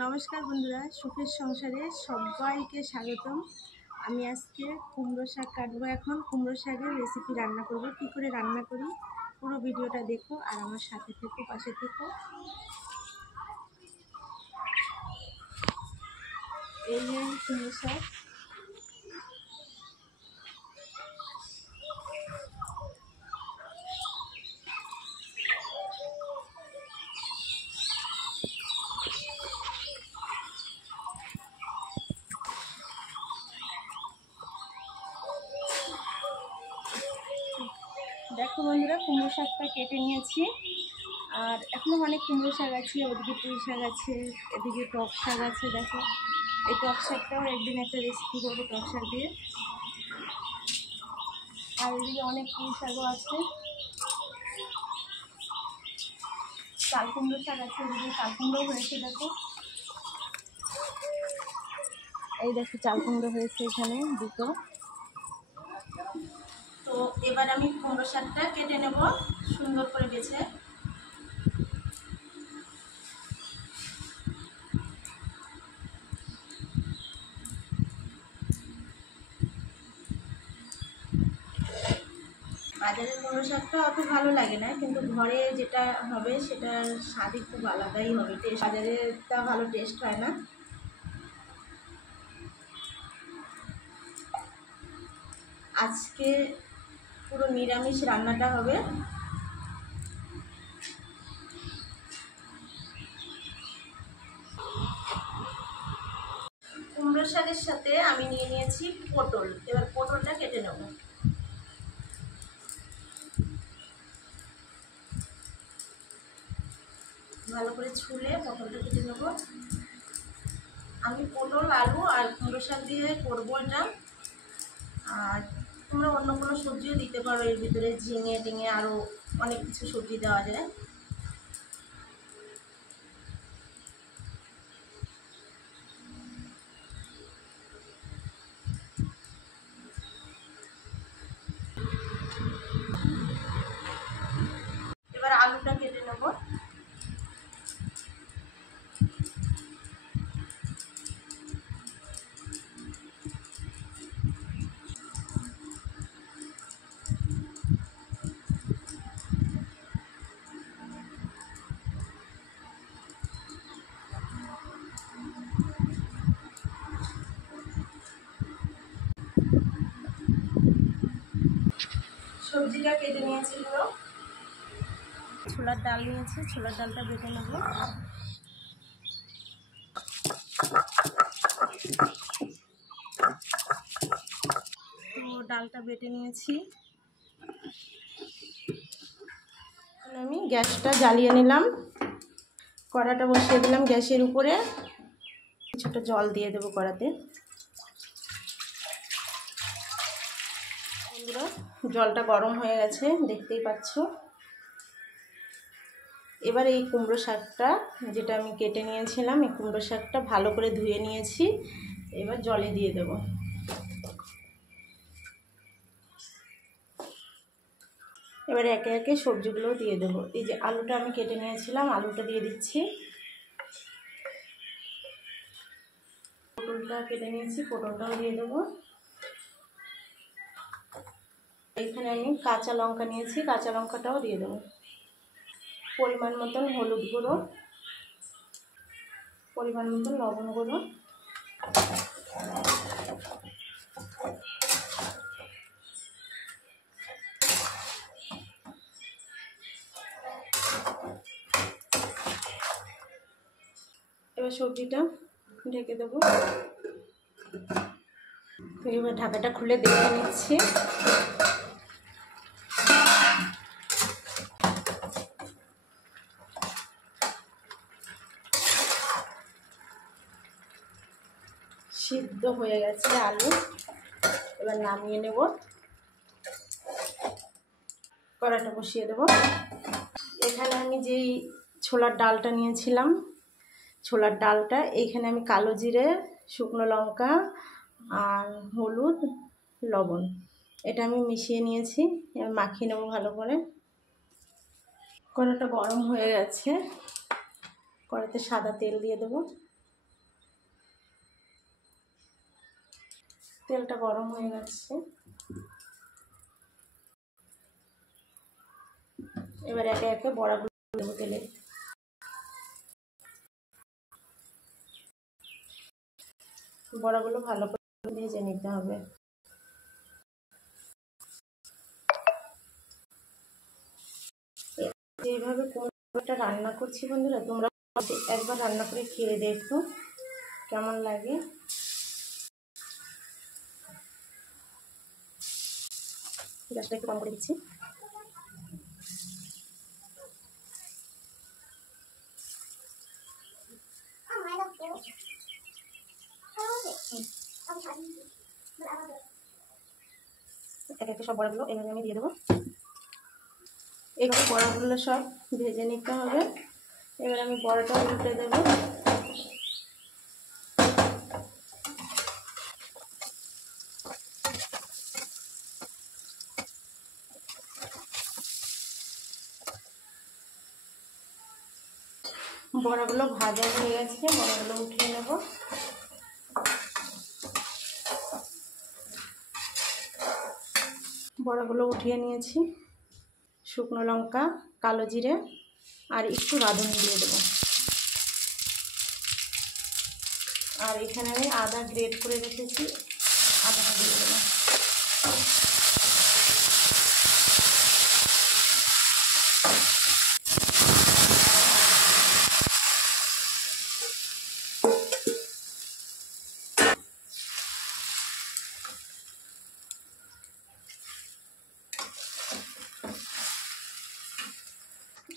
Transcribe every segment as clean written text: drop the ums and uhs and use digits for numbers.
নমস্কার বন্ধুরা, সুখের সংসারে সবাইকে স্বাগতম। আমি আজকে কুমড়ো শাক কাটবো। এখন কুমড়ো শাকের রেসিপি রান্না করব। কি করে রান্না করি পুরো ভিডিওটা দেখো আর আমার সাথে থেকো, পাশে থেকো। এই যে কুমড়ো শাক, দেখো বন্ধুরা, কুমড়ো শাকটা কেটে নিয়েছি। আর এখনও অনেক কুমড়ো শাক আছে, ওদিকে পুঁই শাক আছে, এদিকে টক শাক আছে। দেখো, এই টক শাকটাও একদিন একটা রেসিপি করবো টক শাক দিয়ে। আর এদিকে অনেক পুঁই শাকও আছে, চাল কুমড়ো শাক আছে, এদিকে চাল কুমড়ো হয়েছে। দেখো, এই দেখো চাল কুমড়ো হয়েছে এখানে দুটো। তো এবার আমি কুমড়ো শাকটা কেটে নেব সুন্দর করে বেছে। বাজারের কুমড়ো শাকটা অত ভালো লাগে না, কিন্তু ঘরে যেটা হবে সেটার স্বাদই খুব আলাদাই হবে। বাজারেরটা ভালো টেস্ট হয় না। আজকে পুরো নিরামিষ রান্নাটা হবে। কুমড়ো শাকের সাথে আমি নিয়ে নিয়েছি পটল। এবার পটলটা কেটে নেব। ভালো করে ছুলে পটলটা কেটে নেব। আমি পটল, আলু আর কুমড়ো শাক দিয়ে করবো এটা। আর তোমরা অন্য কোনো সবজিও দিতে পারো এর ভিতরে, ঝিঙে টিঙে আরও অনেক কিছু সবজি দেওয়া যায়। এবার আলুটা কেটে নেব। সবজিটা কেটে নিয়েছি পুরো। ছোলার ডাল নিয়েছি, ছোলার ডালটা বেটে নেব। তো ডালটা বেটে নিয়েছি। আমি গ্যাসটা জ্বালিয়ে নিলাম, কড়াটা বসিয়ে দিলাম গ্যাসের উপরে। কিছুটা জল দিয়ে দেবো কড়াতে। বন্ধুরা, জলটা গরম হয়ে গেছে, দেখতেই পাচ্ছ। এবার এই কুমড়ো শাকটা যেটা আমি কেটে নিয়েছিলাম, এই কুমড়ো শাকটা ভালো করে ধুয়ে নিয়েছি। এবার জলে দিয়ে দেব। এবার একে একে সবজিগুলো দিয়ে দেবো। এই যে আলুটা আমি কেটে নিয়েছিলাম, আলুটা দিয়ে দিচ্ছি। পটলটা কেটে নিয়েছি, পটলটাও দিয়ে দেবো। এখানে আমি কাঁচা লঙ্কা নিয়েছি, কাঁচা লঙ্কাটাও দিয়ে দেবো। পরিমাণ মতন হলুদ গুঁড়ো, পরিমাণ মতন লবণ গুঁড়ো। এবার সবজিটা ঢেকে দেবো। এবার ঢাকাটা খুলে দেখে নিচ্ছি। সিদ্ধ হয়ে গেছে আলু। এবার নামিয়ে নেব, কড়াটা বসিয়ে দেব। এখানে আমি যেই ছোলার ডালটা নিয়েছিলাম, ছোলার ডালটা এইখানে আমি কালো জিরে, শুকনো লঙ্কা আর হলুদ, লবণ এটা আমি মিশিয়ে নিয়েছি। এবার মাখিয়ে নেব ভালো করে। কড়াটা গরম হয়ে গেছে, কড়াতে সাদা তেল দিয়ে দেবো। তেলটা গরম হয়ে গেছে, এবার একে একে বড়াগুলো দেবো তেলে। বড়াগুলো ভালো করে ভেজে নিতে হবে। এইভাবে কোনটা রান্না করছি বন্ধুরা, তোমরা একবার রান্না করে খেয়ে দেখো কেমন লাগে। গ্যাসটা একটু কম করে দিচ্ছি। এক একটা সব বড়াগুলো এইভাবে আমি দিয়ে দেবো। এইভাবে বড়াগুলো সব ভেজে নিতে হবে। এবার আমি বড়াটা উল্টে দেবো। বড়াগুলো ভাজা হয়ে গেছে, বড়াগুলো উঠিয়ে নেব। বড়াগুলো উঠিয়ে নিয়েছি। শুকনো লঙ্কা, কালো জিরে আর একটু রাঁধুনি দিয়ে দেবো। আর এখানে আমি আদা গ্রেট করে রেখেছি, আদাটা দিয়ে দেবো।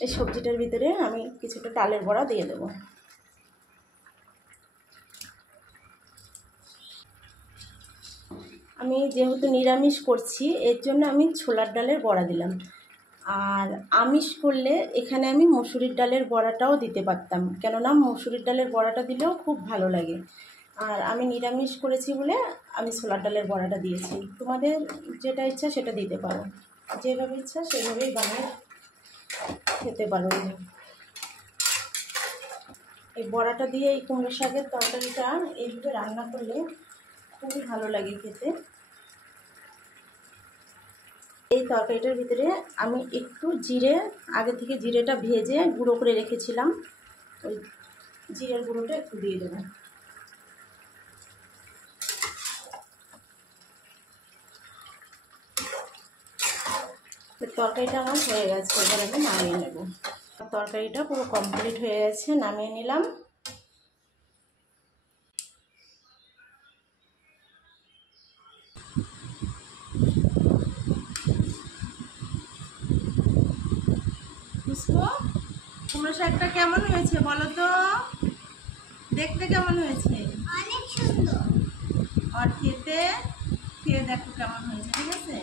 এই সবজিটার ভিতরে আমি কিছুটা ডালের বড়া দিয়ে দেবো। আমি যেহেতু নিরামিষ করছি এর জন্য আমি ছোলার ডালের বড়া দিলাম। আর আমিষ করলে এখানে আমি মসুরির ডালের বড়াটাও দিতে পারতাম, কেননা মসুরির ডালের বড়াটা দিলেও খুব ভালো লাগে। আর আমি নিরামিষ করেছি বলে আমি ছোলার ডালের বড়াটা দিয়েছি। তোমাদের যেটা ইচ্ছা সেটা দিতে পারো, যেভাবে ইচ্ছা সেভাবেই বানিয়ে খেতে পারো। এই বড়াটা দিয়ে এই কুমড়ো শাকের তরকারিটা এইভাবে রান্না করলে খুবই ভালো লাগে খেতে। এই তরকারিটার ভিতরে আমি একটু জিরে, আগে থেকে জিরেটা ভেজে গুঁড়ো করে রেখেছিলাম, ওই জিরের গুঁড়োটা একটু দিয়ে দেবো। তরকারিটা আমার হয়ে গেছে, এবার আমি নামিয়ে নেব। তরকারিটা পুরো কমপ্লিট হয়ে গেছে, নামিয়ে নিলাম। কুমড়ো শাকটা কেমন হয়েছে বলো তো? দেখতে কেমন হয়েছে? অনেক সুন্দর। আর খেয়ে দেখো কেমন হয়েছে, ঠিক আছে?